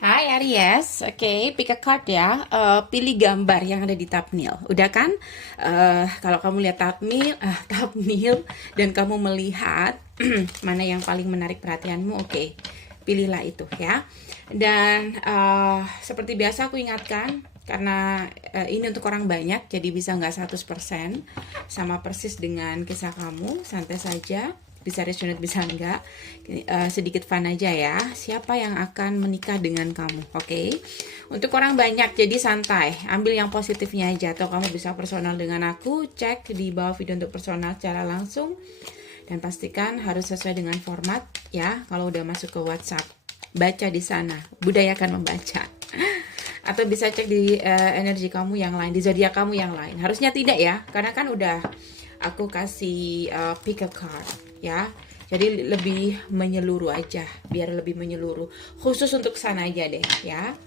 Hai Aries, oke, pick a card ya. Pilih gambar yang ada di thumbnail. Udah kan? Kalau kamu lihat thumbnail, thumbnail dan kamu melihat mana yang paling menarik perhatianmu, oke, pilihlah itu ya. Dan seperti biasa aku ingatkan, karena ini untuk orang banyak, jadi bisa nggak 100% sama persis dengan kisah kamu, santai saja, bisa resonate bisa enggak. Sedikit fun aja ya, siapa yang akan menikah dengan kamu, oke? Untuk orang banyak, jadi santai, ambil yang positifnya aja, atau kamu bisa personal dengan aku, cek di bawah video untuk personal secara langsung, dan pastikan harus sesuai dengan format ya. Kalau udah masuk ke WhatsApp, baca di sana, budayakan membaca. Atau bisa cek di energi kamu yang lain, di zodiak kamu yang lain. Harusnya tidak ya, karena kan udah aku kasih pick a card ya. Jadi lebih menyeluruh aja, biar lebih menyeluruh. Khusus untuk sana aja deh ya.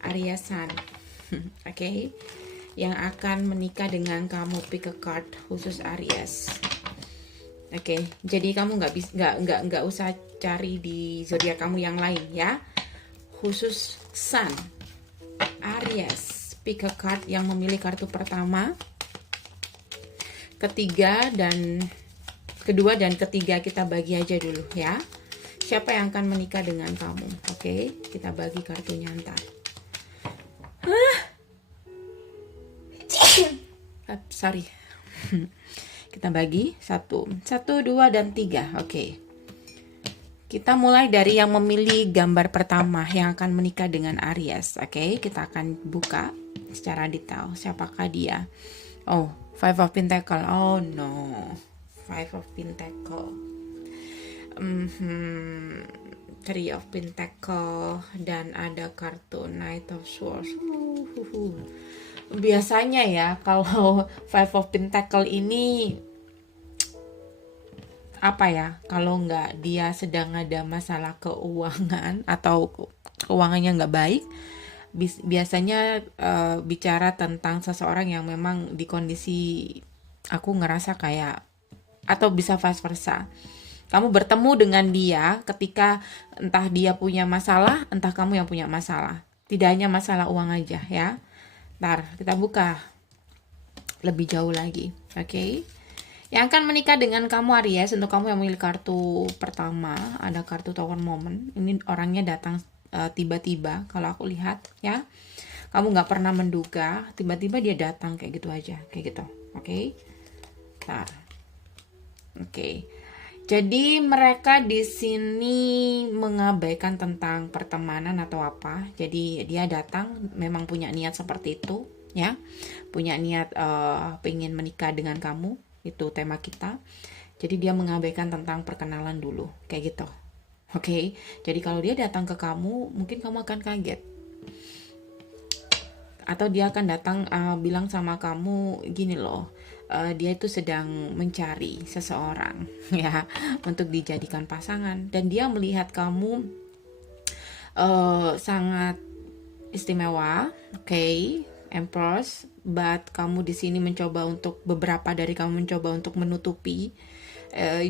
Aryasan. Oke. Yang akan menikah dengan kamu, pick a card khusus Aries. Oke, jadi kamu nggak usah cari di zodiak kamu yang lain ya. Khusus Sun, Aries, pick a card yang memilih kartu pertama, ketiga dan kedua dan ketiga kita bagi aja dulu ya. Siapa yang akan menikah dengan kamu? Oke, kita bagi kartunya ntar. Sorry. Kita bagi satu, dua, dan tiga. Oke. Kita mulai dari yang memilih gambar pertama yang akan menikah dengan Aries. Oke, kita akan buka secara detail. Siapakah dia? Oh, Five of Pentacle. Oh no, Five of Pentacle. Three of Pentacle dan ada kartu Knight of Swords. Biasanya ya kalau Five of Pentacle ini apa ya, kalau nggak dia sedang ada masalah keuangan atau keuangannya nggak baik, biasanya bicara tentang seseorang yang memang di kondisi aku ngerasa kayak, atau bisa vice versa, kamu bertemu dengan dia ketika entah dia punya masalah, entah kamu yang punya masalah, tidak hanya masalah uang aja ya. Ntar kita buka lebih jauh lagi, oke? Yang akan menikah dengan kamu Aries, untuk kamu yang memilih kartu pertama, ada kartu Tower Moment. Ini orangnya datang tiba-tiba kalau aku lihat ya. Kamu nggak pernah menduga, tiba-tiba dia datang kayak gitu aja, kayak gitu. Oke. Ntar. Oke. Jadi mereka di sini mengabaikan tentang pertemanan atau apa. Jadi dia datang memang punya niat seperti itu ya. Punya niat pengen menikah dengan kamu. Itu tema kita. Jadi dia mengabaikan tentang perkenalan dulu, kayak gitu. Oke. Jadi kalau dia datang ke kamu, mungkin kamu akan kaget. Atau dia akan datang bilang sama kamu gini loh, dia itu sedang mencari seseorang ya, untuk dijadikan pasangan, dan dia melihat kamu sangat istimewa, oke, Empress, but kamu di sini mencoba untuk, beberapa dari kamu mencoba untuk menutupi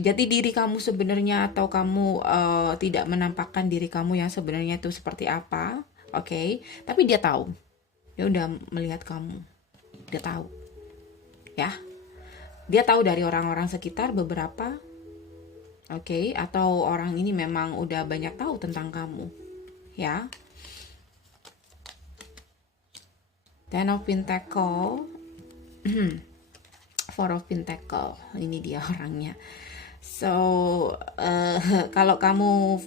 jati diri kamu sebenarnya, atau kamu tidak menampakkan diri kamu yang sebenarnya itu seperti apa, oke. Tapi dia tahu, dia udah melihat kamu, dia tahu ya, dia tahu dari orang-orang sekitar beberapa, oke, atau orang ini memang udah banyak tahu tentang kamu ya. Ten of Pentacle, Four of Pentacle, ini dia orangnya. So kalau kamu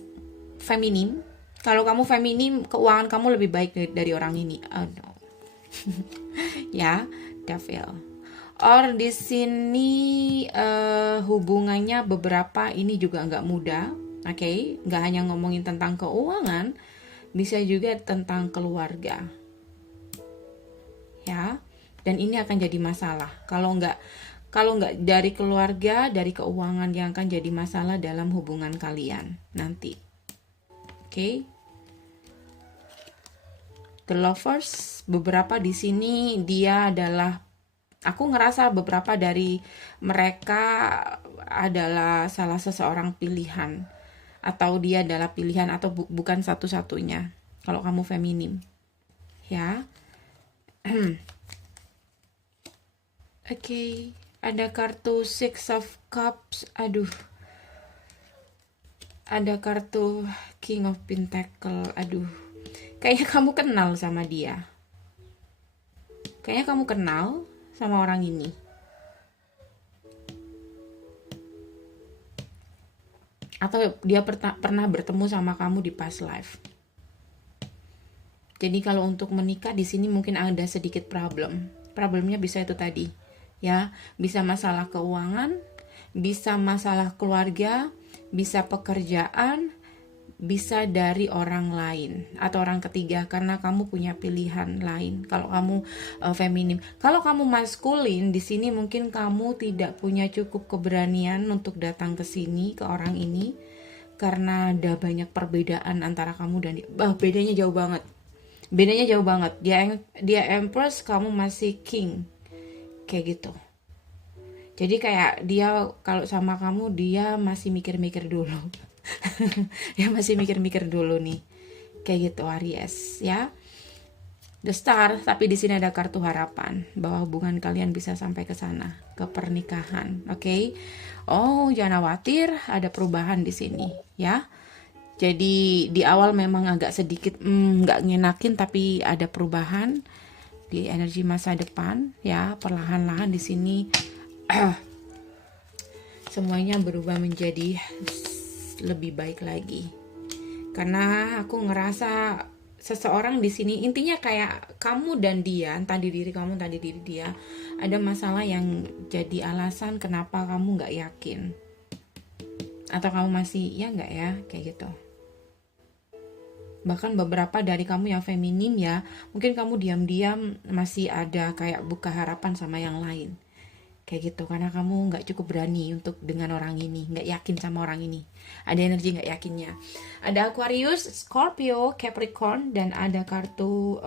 feminim, keuangan kamu lebih baik dari orang ini. Oh no. Ya, Devil. Or di sini hubungannya beberapa ini juga nggak mudah, oke? Nggak hanya ngomongin tentang keuangan, bisa juga tentang keluarga, ya. Dan ini akan jadi masalah kalau nggak dari keluarga, dari keuangan yang akan jadi masalah dalam hubungan kalian nanti, oke? The Lovers, beberapa di sini dia adalah, aku ngerasa beberapa dari mereka adalah salah seseorang pilihan, atau dia adalah pilihan, atau bukan satu-satunya kalau kamu feminim, ya. Oke, ada kartu Six of Cups. Aduh, ada kartu King of Pentacle. Aduh, kayaknya kamu kenal sama dia. Kayaknya kamu kenal sama orang ini. Atau dia pernah bertemu sama kamu di past life. Jadi kalau untuk menikah di sini mungkin ada sedikit problem. Problemnya bisa itu tadi, ya, bisa masalah keuangan, bisa masalah keluarga, bisa pekerjaan, bisa dari orang lain atau orang ketiga karena kamu punya pilihan lain. Kalau kamu feminim, kalau kamu maskulin di sini mungkin kamu tidak punya cukup keberanian untuk datang ke sini ke orang ini karena ada banyak perbedaan antara kamu dan dia. Bedanya jauh banget. Bedanya jauh banget. Dia Empress, kamu masih King. Kayak gitu. Jadi kayak dia kalau sama kamu dia masih mikir-mikir dulu. Dia masih mikir-mikir dulu nih. Kayak gitu Aries, ya. The Star, tapi di sini ada kartu harapan bahwa hubungan kalian bisa sampai ke sana, ke pernikahan. Oke. Oh, jangan khawatir, ada perubahan di sini, ya. Jadi di awal memang agak sedikit nggak ngenakin, tapi ada perubahan di energi masa depan, ya. Perlahan-lahan di sini semuanya berubah menjadi lebih baik lagi. Karena aku ngerasa seseorang di sini intinya kayak kamu dan dia, entah di diri kamu, entah di diri dia, ada masalah yang jadi alasan kenapa kamu nggak yakin. Atau kamu masih ya nggak ya, kayak gitu. Bahkan beberapa dari kamu yang feminim ya, mungkin kamu diam-diam masih ada kayak buka harapan sama yang lain. Kayak gitu, karena kamu nggak cukup berani untuk dengan orang ini, nggak yakin sama orang ini. Ada energi nggak yakinnya. Ada Aquarius, Scorpio, Capricorn, dan ada kartu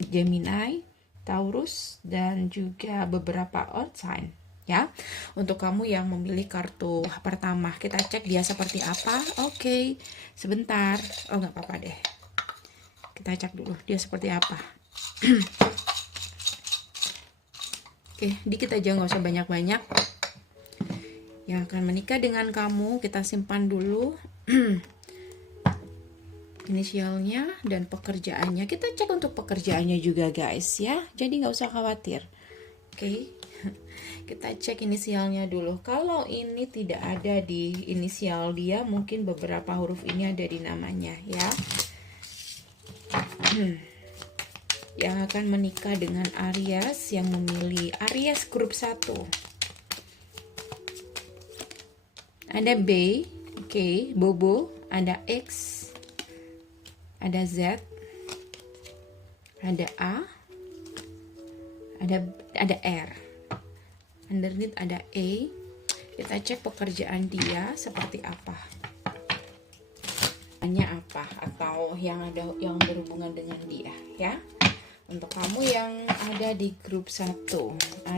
Gemini, Taurus, dan juga beberapa Earth sign. Ya, untuk kamu yang memilih kartu pertama, kita cek dia seperti apa. Oke, sebentar. Oh, nggak apa-apa deh. Kita cek dulu dia seperti apa. Oke, dikit aja, nggak usah banyak-banyak. Yang akan menikah dengan kamu, kita simpan dulu inisialnya dan pekerjaannya. Kita cek untuk pekerjaannya juga guys ya, jadi nggak usah khawatir. Oke. Kita cek inisialnya dulu. Kalau ini tidak ada di inisial dia, mungkin beberapa huruf ini ada di namanya ya. Yang akan menikah dengan Aries, yang memilih Aries grup 1. Ada B, oke, Bobo, ada X, ada Z, ada A, ada R. Underneath ada E. Kita cek pekerjaan dia seperti apa. Hanya apa atau yang berhubungan dengan dia ya. Untuk kamu yang ada di grup 1,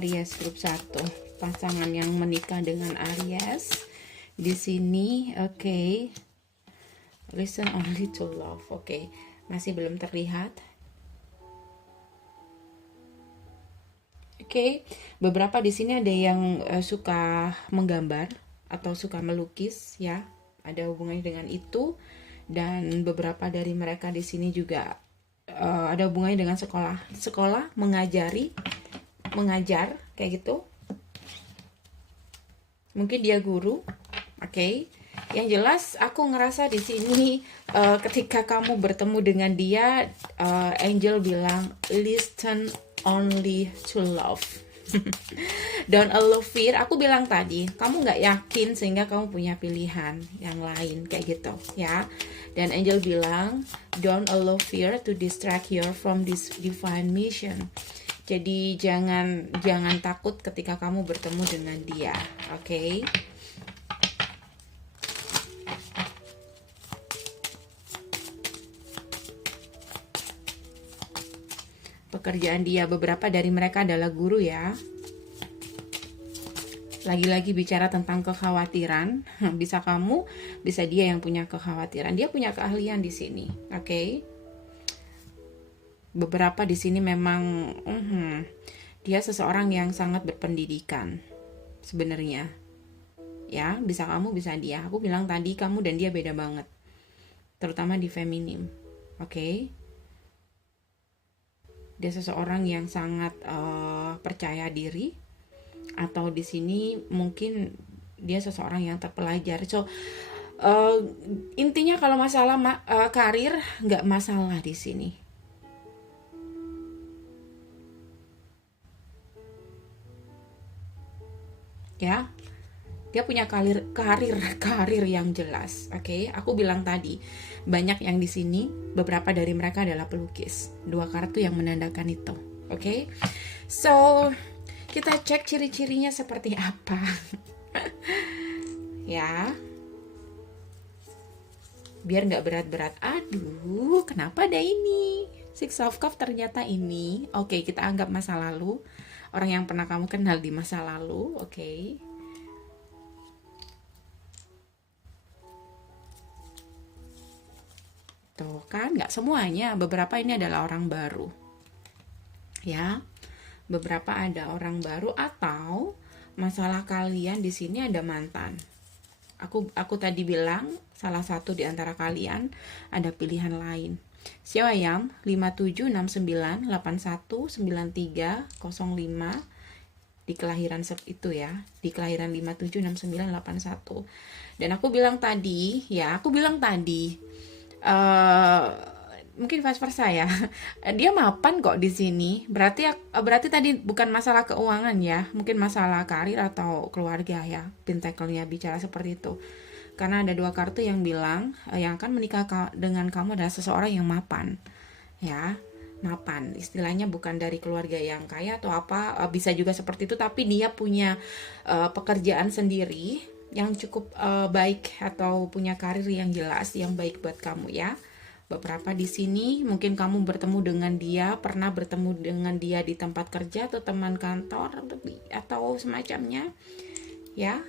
Aries grup 1, pasangan yang menikah dengan Aries di sini, oke. Listen only to love. Oke. Masih belum terlihat. Oke, beberapa di sini ada yang suka menggambar atau suka melukis ya, ada hubungannya dengan itu, dan beberapa dari mereka di sini juga ada hubungannya dengan sekolah, mengajar kayak gitu. Mungkin dia guru, oke. Yang jelas aku ngerasa di sini ketika kamu bertemu dengan dia, Angel bilang listen only to love. Don't allow fear. Aku bilang tadi, kamu nggak yakin sehingga kamu punya pilihan yang lain kayak gitu ya. Dan Angel bilang, don't allow fear to distract you from this divine mission. Jadi jangan takut ketika kamu bertemu dengan dia, oke? Pekerjaan dia, beberapa dari mereka adalah guru ya. Lagi-lagi bicara tentang kekhawatiran, bisa kamu bisa dia yang punya kekhawatiran. Dia punya keahlian di sini, oke? Beberapa di sini memang dia seseorang yang sangat berpendidikan sebenarnya. Ya, bisa kamu, bisa dia. Aku bilang tadi kamu dan dia beda banget. Terutama di feminim. Oke? Dia seseorang yang sangat percaya diri, atau di sini mungkin dia seseorang yang terpelajar. So, intinya kalau masalah karir nggak masalah di sini. Ya, dia punya karir yang jelas. Oke, aku bilang tadi banyak yang di sini, beberapa dari mereka adalah pelukis. 2 kartu yang menandakan itu. Oke, so kita cek ciri-cirinya seperti apa. Ya, biar nggak berat-berat. Aduh, kenapa ada ini? Six of Cups ternyata ini. Oke, kita anggap masa lalu. Orang yang pernah kamu kenal di masa lalu. Oke. Tuh kan, nggak semuanya. Beberapa ini adalah orang baru. Ya, beberapa ada orang baru, atau masalah kalian di sini ada mantan. Aku tadi bilang salah satu di antara kalian ada pilihan lain. Siawayam 5769819305 di kelahiran itu ya, di kelahiran 576981. Dan aku bilang tadi, mungkin vice versa ya. Dia mapan kok di sini. Berarti tadi bukan masalah keuangan ya, mungkin masalah karir atau keluarga ya. Pentacle-nya bicara seperti itu. Karena ada 2 kartu yang bilang yang akan menikah dengan kamu adalah seseorang yang mapan. Ya, mapan. Istilahnya bukan dari keluarga yang kaya atau apa, bisa juga seperti itu, tapi dia punya pekerjaan sendiri yang cukup baik, atau punya karir yang jelas yang baik buat kamu ya. Beberapa di sini mungkin kamu bertemu dengan dia, pernah bertemu dengan dia di tempat kerja atau teman kantor atau semacamnya ya.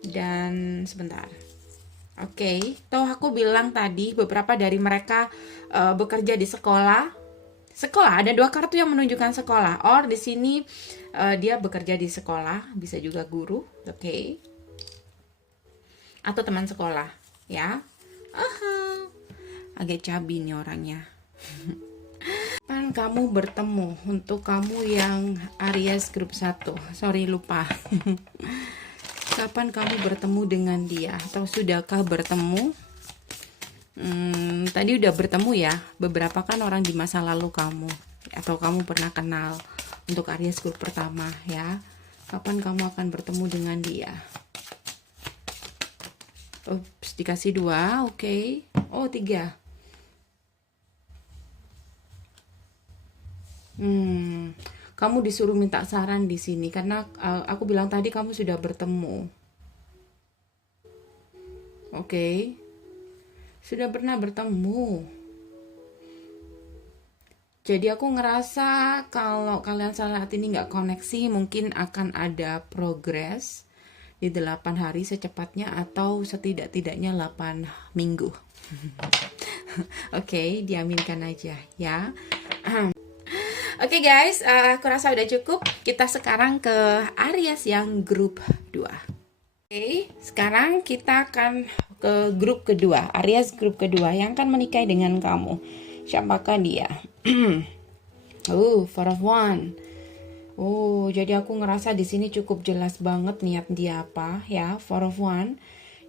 Dan sebentar. Oke, toh aku bilang tadi beberapa dari mereka bekerja di sekolah. Ada 2 kartu yang menunjukkan sekolah. Or di sini dia bekerja di sekolah, bisa juga guru, oke. Atau teman sekolah, ya. Agak cabi nih orangnya. Kapan kamu bertemu, untuk kamu yang Aries grup 1. Sorry lupa. Kapan kamu bertemu dengan dia, atau sudahkah bertemu? Tadi udah bertemu ya. Beberapa kan orang di masa lalu kamu, atau kamu pernah kenal. Untuk Aries grup pertama ya. Kapan kamu akan bertemu dengan dia? Oops, dikasih 2, oke. Oh, 3. Kamu disuruh minta saran di sini karena aku bilang tadi kamu sudah bertemu. Oke. Sudah pernah bertemu. Jadi aku ngerasa kalau kalian saat ini nggak koneksi, mungkin akan ada progres di 8 hari secepatnya, atau setidak-tidaknya 8 minggu. Oke, diaminkan aja ya. Oke guys, aku rasa udah cukup. Kita sekarang ke Aries yang grup 2. Oke, sekarang kita akan ke grup kedua. Aries grup kedua yang akan menikah dengan kamu. Siapakah dia? Four of Wands. Jadi aku ngerasa di sini cukup jelas banget niat dia apa ya, Four of Wands.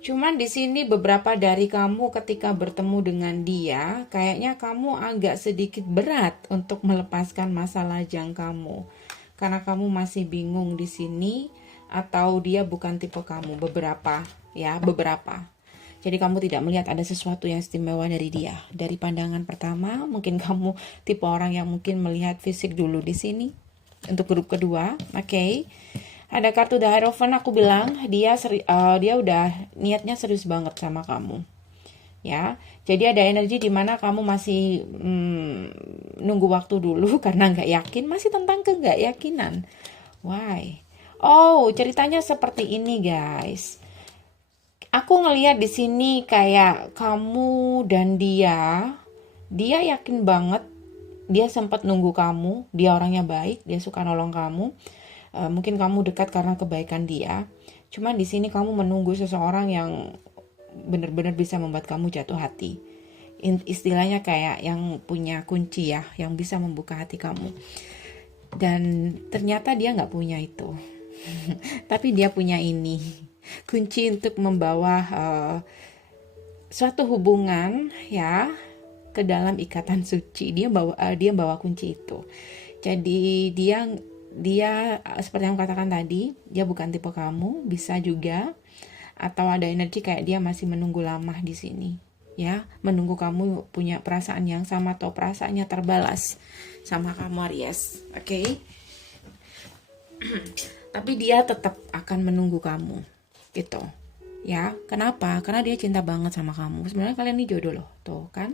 Cuman di sini beberapa dari kamu ketika bertemu dengan dia, kayaknya kamu agak sedikit berat untuk melepaskan masa lajang kamu. Karena kamu masih bingung di sini, atau dia bukan tipe kamu, beberapa. Jadi kamu tidak melihat ada sesuatu yang istimewa dari dia. Dari pandangan pertama, mungkin kamu tipe orang yang mungkin melihat fisik dulu di sini. Untuk grup kedua, oke. Ada kartu The Hierophant, aku bilang dia udah niatnya serius banget sama kamu. Ya, jadi ada energi di mana kamu masih nunggu waktu dulu karena nggak yakin, masih tentang nggak yakinan. Why? Ceritanya seperti ini guys. Aku ngelihat di sini kayak kamu dan dia yakin banget, dia sempat nunggu kamu, dia orangnya baik, dia suka nolong kamu. Mungkin kamu dekat karena kebaikan dia. Cuman di sini kamu menunggu seseorang yang benar-benar bisa membuat kamu jatuh hati. Istilahnya kayak yang punya kunci ya, yang bisa membuka hati kamu. Dan ternyata dia nggak punya itu. Tapi dia punya ini, kunci untuk membawa suatu hubungan ya ke dalam ikatan suci. Dia bawa kunci itu. Jadi dia seperti yang katakan tadi, dia bukan tipe kamu, bisa juga atau ada energi kayak dia masih menunggu lama di sini. Ya, menunggu kamu punya perasaan yang sama atau perasaannya terbalas sama kamu, Aries. Oke. Tapi dia tetap akan menunggu kamu gitu ya. Kenapa? Karena dia cinta banget sama kamu. Sebenarnya kalian ini jodoh loh, tuh kan.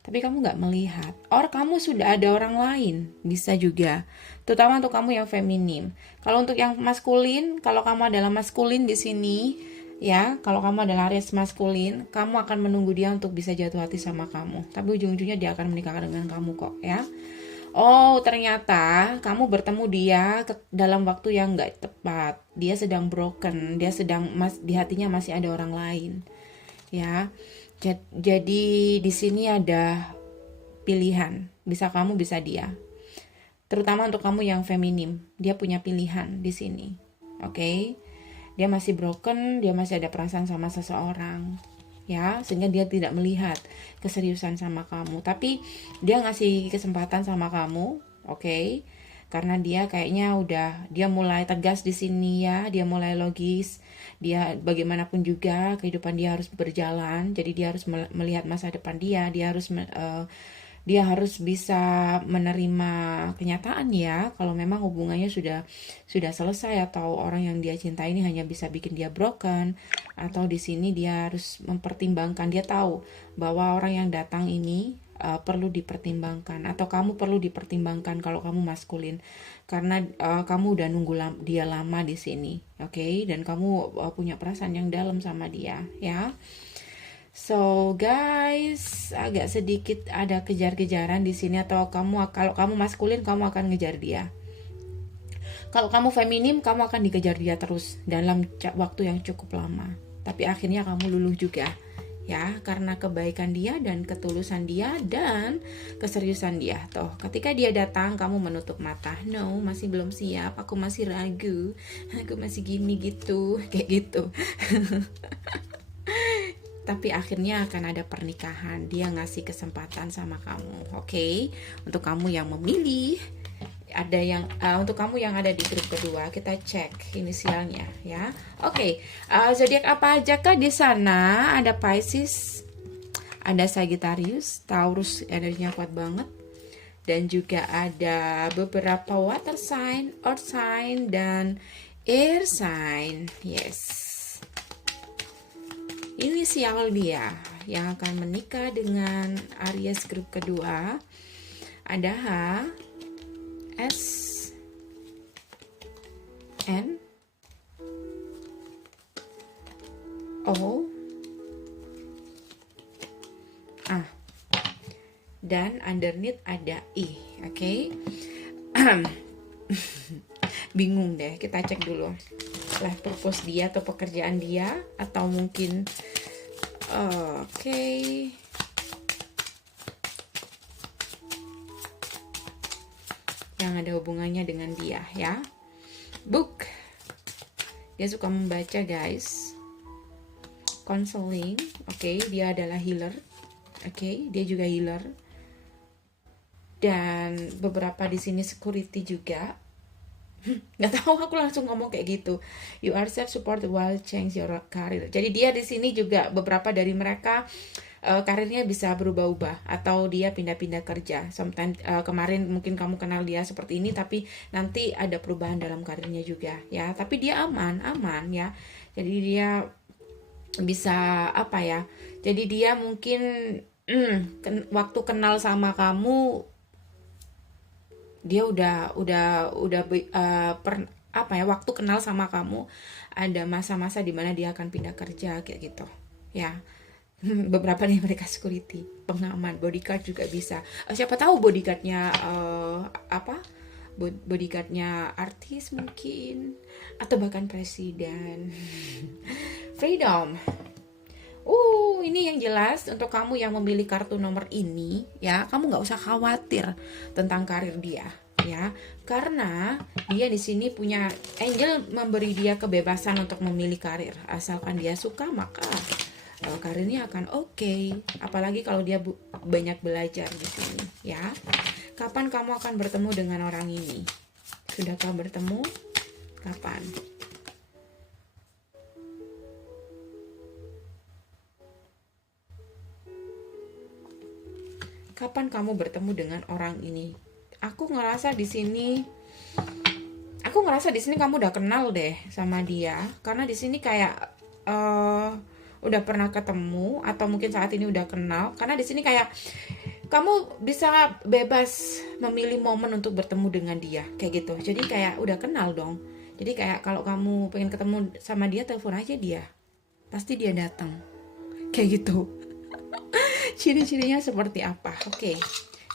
Tapi kamu nggak melihat, or kamu sudah ada orang lain, bisa juga. Terutama untuk kamu yang feminim. Kalau untuk yang maskulin, kalau kamu adalah maskulin di sini ya, kalau kamu adalah Aries maskulin, kamu akan menunggu dia untuk bisa jatuh hati sama kamu. Tapi ujung-ujungnya dia akan menikah dengan kamu kok ya. Oh, ternyata kamu bertemu dia dalam waktu yang nggak tepat. Dia sedang broken, dia sedang di hatinya masih ada orang lain, ya. Jadi di sini ada pilihan, bisa kamu, bisa dia. Terutama untuk kamu yang feminim, dia punya pilihan di sini, oke? Dia masih broken, dia masih ada perasaan sama seseorang, ya, sehingga dia tidak melihat keseriusan sama kamu, tapi dia ngasih kesempatan sama kamu, oke? Karena dia kayaknya dia mulai tegas di sini ya, dia mulai logis, dia bagaimanapun juga kehidupan dia harus berjalan, jadi dia harus melihat masa depan dia harus bisa menerima kenyataan ya, kalau memang hubungannya sudah selesai atau orang yang dia cintai ini hanya bisa bikin dia broken, atau di sini dia harus mempertimbangkan, dia tahu bahwa orang yang datang ini perlu dipertimbangkan, atau kamu perlu dipertimbangkan kalau kamu maskulin, karena kamu udah nunggu dia lama di sini, oke? Dan kamu punya perasaan yang dalam sama dia ya. So guys, agak sedikit ada kejar-kejaran di sini, atau kalau kamu maskulin kamu akan ngejar dia. Kalau kamu feminim kamu akan dikejar dia terus dalam waktu yang cukup lama. Tapi akhirnya kamu luluh juga ya, karena kebaikan dia dan ketulusan dia dan keseriusan dia. Toh, ketika dia datang kamu menutup mata. No, masih belum siap, aku masih ragu, aku masih gini gitu, kayak gitu. Tapi akhirnya akan ada pernikahan. Dia ngasih kesempatan sama kamu, oke? Untuk kamu yang memilih, ada yang untuk kamu yang ada di grup kedua, kita cek inisialnya ya. Oke, zodiak apa aja kah di sana? Ada Pisces, ada Sagittarius, Taurus energinya kuat banget, dan juga ada beberapa water sign, earth sign, dan air sign. Yes. Inisial dia yang akan menikah dengan Aries grup kedua ada H, S, N, O, A, dan underneath ada I, oke? Bingung deh, kita cek dulu life purpose dia atau pekerjaan dia, atau mungkin oke. Yang ada hubungannya dengan dia ya. Book, dia suka membaca guys. Counseling, oke, dia adalah healer, oke, dia juga healer. Dan beberapa di sini security juga. Nggak tahu, aku langsung ngomong kayak gitu. You are self support while change your career. Jadi dia di sini juga, beberapa dari mereka karirnya bisa berubah-ubah atau dia pindah-pindah kerja. Sometimes kemarin mungkin kamu kenal dia seperti ini, tapi nanti ada perubahan dalam karirnya juga ya. Tapi dia aman ya. Jadi dia bisa apa ya? Jadi dia mungkin waktu kenal sama kamu dia udah apa ya, waktu kenal sama kamu ada masa-masa dimana dia akan pindah kerja kayak gitu ya. Beberapa nih mereka security, pengaman, bodyguard juga bisa. Siapa tahu bodyguardnya apa, bodyguardnya artis mungkin, atau bahkan presiden. Freedom. Ini yang jelas untuk kamu yang memilih kartu nomor ini ya, kamu nggak usah khawatir tentang karir dia ya, karena dia di sini punya angel memberi dia kebebasan untuk memilih karir, asalkan dia suka maka karirnya akan oke. Apalagi kalau dia banyak belajar di sini ya. Kapan kamu akan bertemu dengan orang ini? Sudahkah bertemu? Kapan? Kapan kamu bertemu dengan orang ini? Aku ngerasa di sini kamu udah kenal deh sama dia, karena di sini kayak udah pernah ketemu atau mungkin saat ini udah kenal. Karena di sini kayak kamu bisa bebas memilih momen untuk bertemu dengan dia kayak gitu. Jadi kayak udah kenal dong. Jadi kayak kalau kamu pengen ketemu sama dia, telepon aja dia, pasti dia datang kayak gitu. Ciri-cirinya seperti apa? Oke.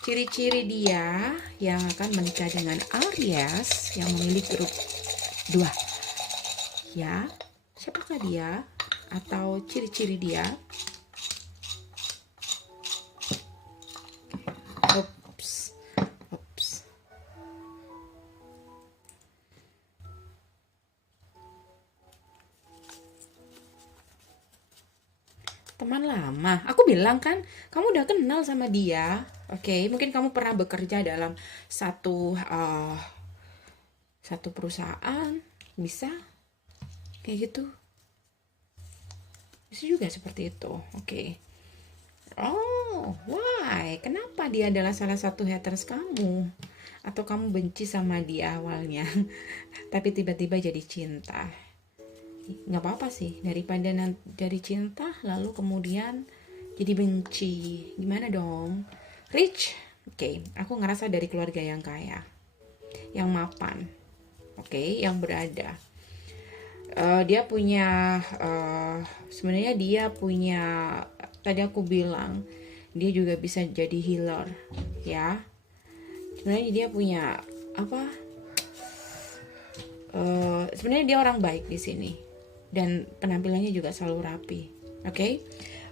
Ciri-ciri dia yang akan menikah dengan Aries yang memilih grup 2. Ya, siapakah dia? Atau ciri-ciri dia? Ups. Teman lama. Aku bilang kan, kamu udah kenal sama dia. Oke, mungkin kamu pernah bekerja dalam satu perusahaan, bisa kayak gitu. Bisa juga seperti itu. Oke. Oh, why? Kenapa dia adalah salah satu haters kamu? Atau kamu benci sama dia awalnya, tapi tiba-tiba jadi cinta? Nggak apa-apa sih, daripada dari cinta lalu kemudian jadi benci, gimana dong? Rich, oke, aku ngerasa dari keluarga yang kaya, yang mapan, oke, yang berada. Dia punya sebenarnya dia punya, tadi aku bilang dia juga bisa jadi healer ya. Sebenarnya dia punya apa, sebenarnya dia orang baik di sini dan penampilannya juga selalu rapi.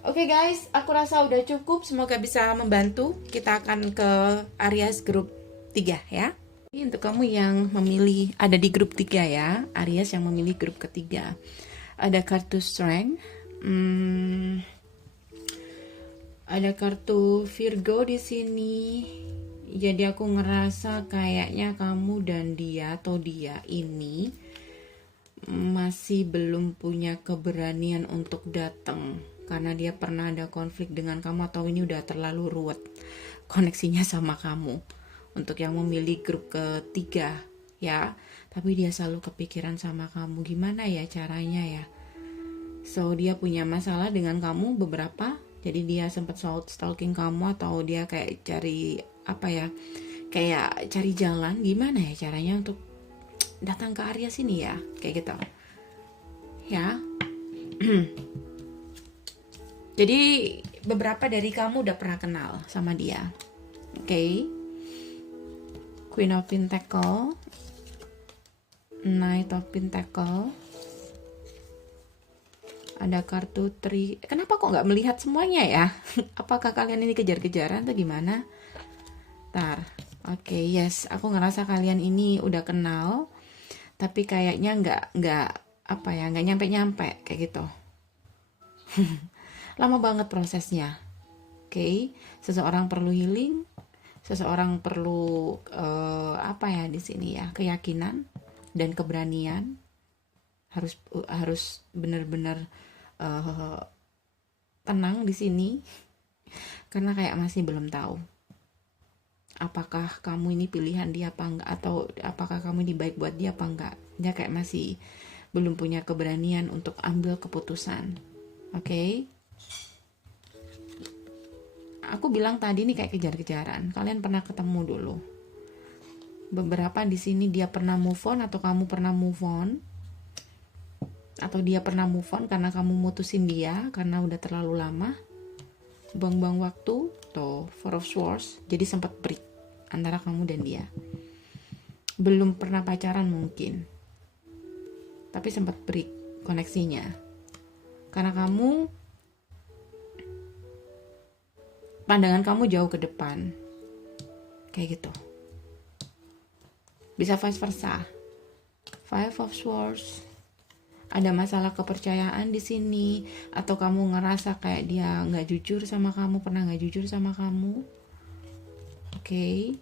Oke guys, aku rasa udah cukup, semoga bisa membantu. Kita akan ke Aries grup 3 ya. Ini untuk kamu yang memilih ada di grup 3 ya, Aries yang memilih grup ketiga. Ada kartu Strength, ada kartu Virgo di sini. Jadi aku ngerasa kayaknya kamu dan dia atau dia ini masih belum punya keberanian untuk datang, karena dia pernah ada konflik dengan kamu, atau ini udah terlalu ruwet koneksinya sama kamu. Untuk yang memilih grup ketiga ya, tapi dia selalu kepikiran sama kamu, gimana ya caranya ya. So dia punya masalah dengan kamu beberapa, jadi dia sempat stalking kamu, atau dia kayak cari apa ya, kayak cari jalan gimana ya caranya untuk datang ke Aries ini ya, kayak gitu ya. Jadi beberapa dari kamu udah pernah kenal sama dia. Queen of Pentacle, Knight of Pentacle, ada kartu Tri. Kenapa kok nggak melihat semuanya ya? Apakah kalian ini kejar-kejaran atau gimana? Yes, aku ngerasa kalian ini udah kenal, tapi kayaknya nggak apa ya, nggak nyampe kayak gitu. Lama banget prosesnya. Seseorang perlu healing, seseorang perlu apa ya di sini ya, keyakinan dan keberanian. Harus benar-benar tenang di sini, karena kayak masih belum tahu apakah kamu ini pilihan dia apa enggak, atau apakah kamu ini baik buat dia apa enggak. Dia kayak masih belum punya keberanian untuk ambil keputusan. Aku bilang tadi nih kayak kejar-kejaran. Kalian pernah ketemu dulu. Beberapa di sini dia pernah move on atau kamu pernah move on, atau dia pernah move on karena kamu mutusin dia karena udah terlalu lama, buang-buang waktu. Tuh, Four of Swords, jadi sempat break antara kamu dan dia. Belum pernah pacaran mungkin, tapi sempat break koneksinya karena kamu, pandangan kamu jauh ke depan, kayak gitu. Bisa vice versa. Five of Swords, ada masalah kepercayaan di sini, atau kamu ngerasa kayak dia nggak jujur sama kamu, pernah nggak jujur sama kamu. Oke.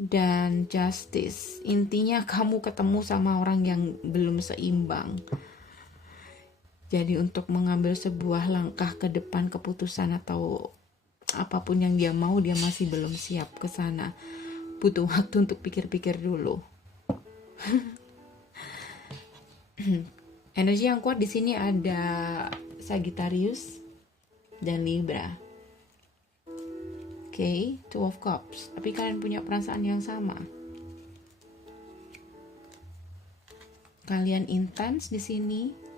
Dan Justice, intinya kamu ketemu sama orang yang belum seimbang. Jadi untuk mengambil sebuah langkah ke depan, keputusan atau apapun yang dia mau, dia masih belum siap ke sana. Butuh waktu untuk pikir-pikir dulu. Energi yang kuat di sini ada Sagittarius dan Libra. Oke, Two of Cups. Tapi kalian punya perasaan yang sama. Kalian intens di sini.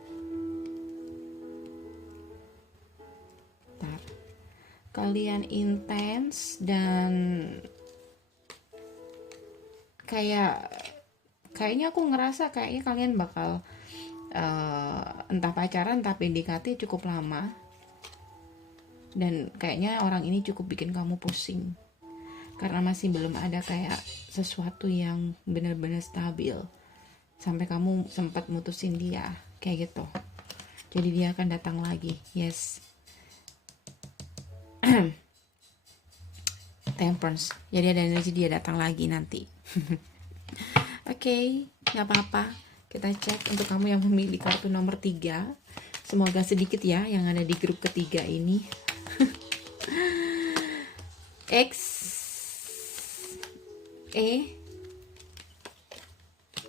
Kalian intens dan kayaknya aku ngerasa kayaknya kalian bakal entah pacaran tapi PDKT cukup lama, dan kayaknya orang ini cukup bikin kamu pusing karena masih belum ada kayak sesuatu yang benar-benar stabil sampai kamu sempat mutusin dia kayak gitu. Jadi dia akan datang lagi. Yes. Temperance, jadi ada energi dia datang lagi nanti. Oke, nggak apa-apa. Kita cek untuk kamu yang memilih kartu nomor 3. Semoga sedikit ya yang ada di grup ketiga ini. X, E,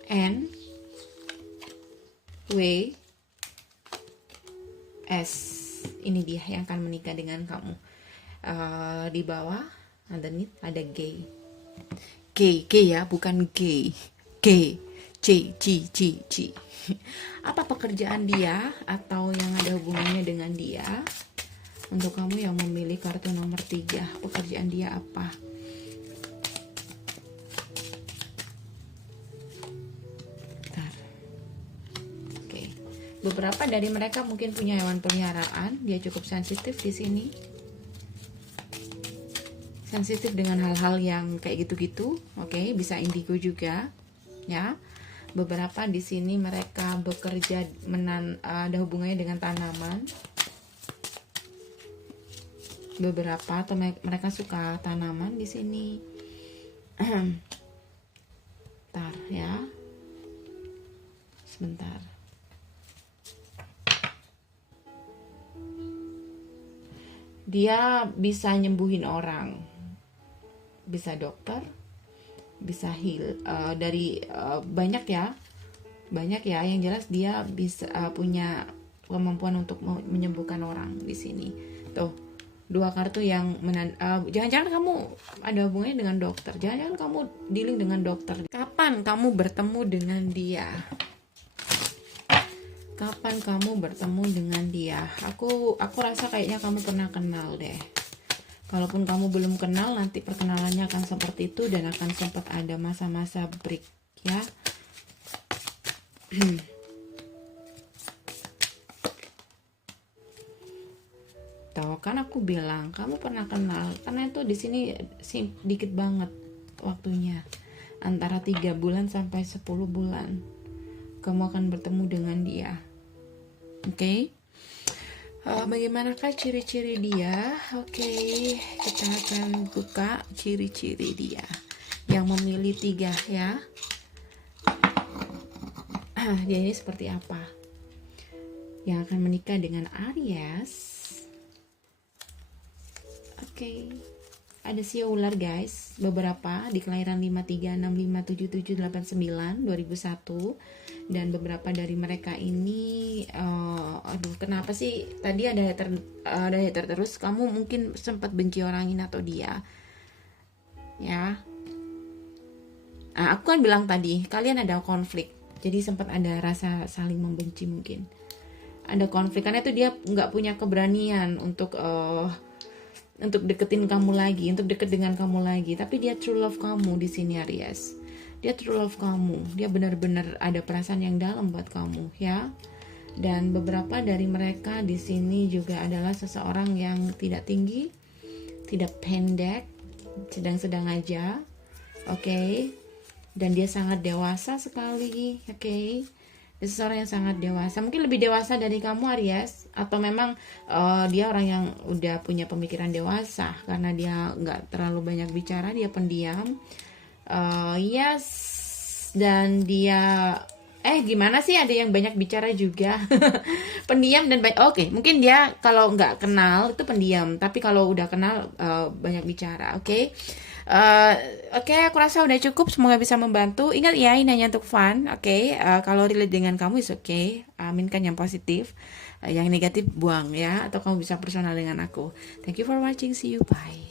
N, W, S. Ini dia yang akan menikah dengan kamu. Di bawah underneath ada gay. Gay ya, bukan gay. Gay, C. Apa pekerjaan dia atau yang ada hubungannya dengan dia? Untuk kamu yang memilih kartu nomor 3, pekerjaan dia apa? Bentar. Oke. Beberapa dari mereka mungkin punya hewan peliharaan, dia cukup sensitif di sini. Sensitif dengan hal-hal yang kayak gitu-gitu. Oke, bisa indigo juga ya. Beberapa di sini mereka bekerja ada hubungannya dengan tanaman. Beberapa atau mereka suka tanaman di sini. Bentar ya. Sebentar. Dia bisa nyembuhin orang. Bisa dokter, bisa heal dari banyak ya yang jelas dia bisa punya kemampuan untuk menyembuhkan orang di sini. Tuh, 2 kartu yang jangan-jangan kamu ada hubungannya dengan dokter, jangan-jangan kamu dealing dengan dokter. Kapan kamu bertemu dengan dia? Kapan kamu bertemu dengan dia? Aku rasa kayaknya kamu pernah kenal deh. Kalaupun kamu belum kenal, nanti perkenalannya akan seperti itu dan akan sempat ada masa-masa break ya. Tahu kan aku bilang kamu pernah kenal, karena itu di sini dikit banget waktunya, antara 3 bulan sampai 10 bulan kamu akan bertemu dengan dia. Oke. Bagaimanakah ciri-ciri dia? Oke, kita akan buka ciri-ciri dia yang memilih 3 ya. Dia ini seperti apa? Yang akan menikah dengan Aries. Oke. Ada sio ular guys, beberapa di kelahiran 536577789 2001, dan beberapa dari mereka ini kenapa sih tadi ada hater terus? Kamu mungkin sempat benci orang ini atau dia ya. Aku kan bilang tadi, kalian ada konflik. Jadi sempat ada rasa saling membenci mungkin. Ada konflik karena itu dia nggak punya keberanian untuk deketin kamu lagi, untuk deket dengan kamu lagi. Tapi dia true love kamu di sini, Aries. Dia true love kamu. Dia benar-benar ada perasaan yang dalam buat kamu, ya. Dan beberapa dari mereka di sini juga adalah seseorang yang tidak tinggi, tidak pendek, sedang-sedang aja. Oke. Dan dia sangat dewasa sekali, oke. Dia seseorang yang sangat dewasa, mungkin lebih dewasa dari kamu, Aries, atau memang dia orang yang udah punya pemikiran dewasa karena dia nggak terlalu banyak bicara, dia pendiam. Yes, dan dia gimana sih, ada yang banyak bicara juga. Pendiam dan banyak. Oke, mungkin dia kalau nggak kenal itu pendiam, tapi kalau udah kenal banyak bicara. Oke. Oke, aku rasa udah cukup. Semoga bisa membantu. Ingat ya, ini hanya untuk fun. Oke. Kalau relate dengan kamu is oke. Aminkan yang positif. Yang negatif buang ya, atau kamu bisa personal dengan aku. Thank you for watching. See you. Bye.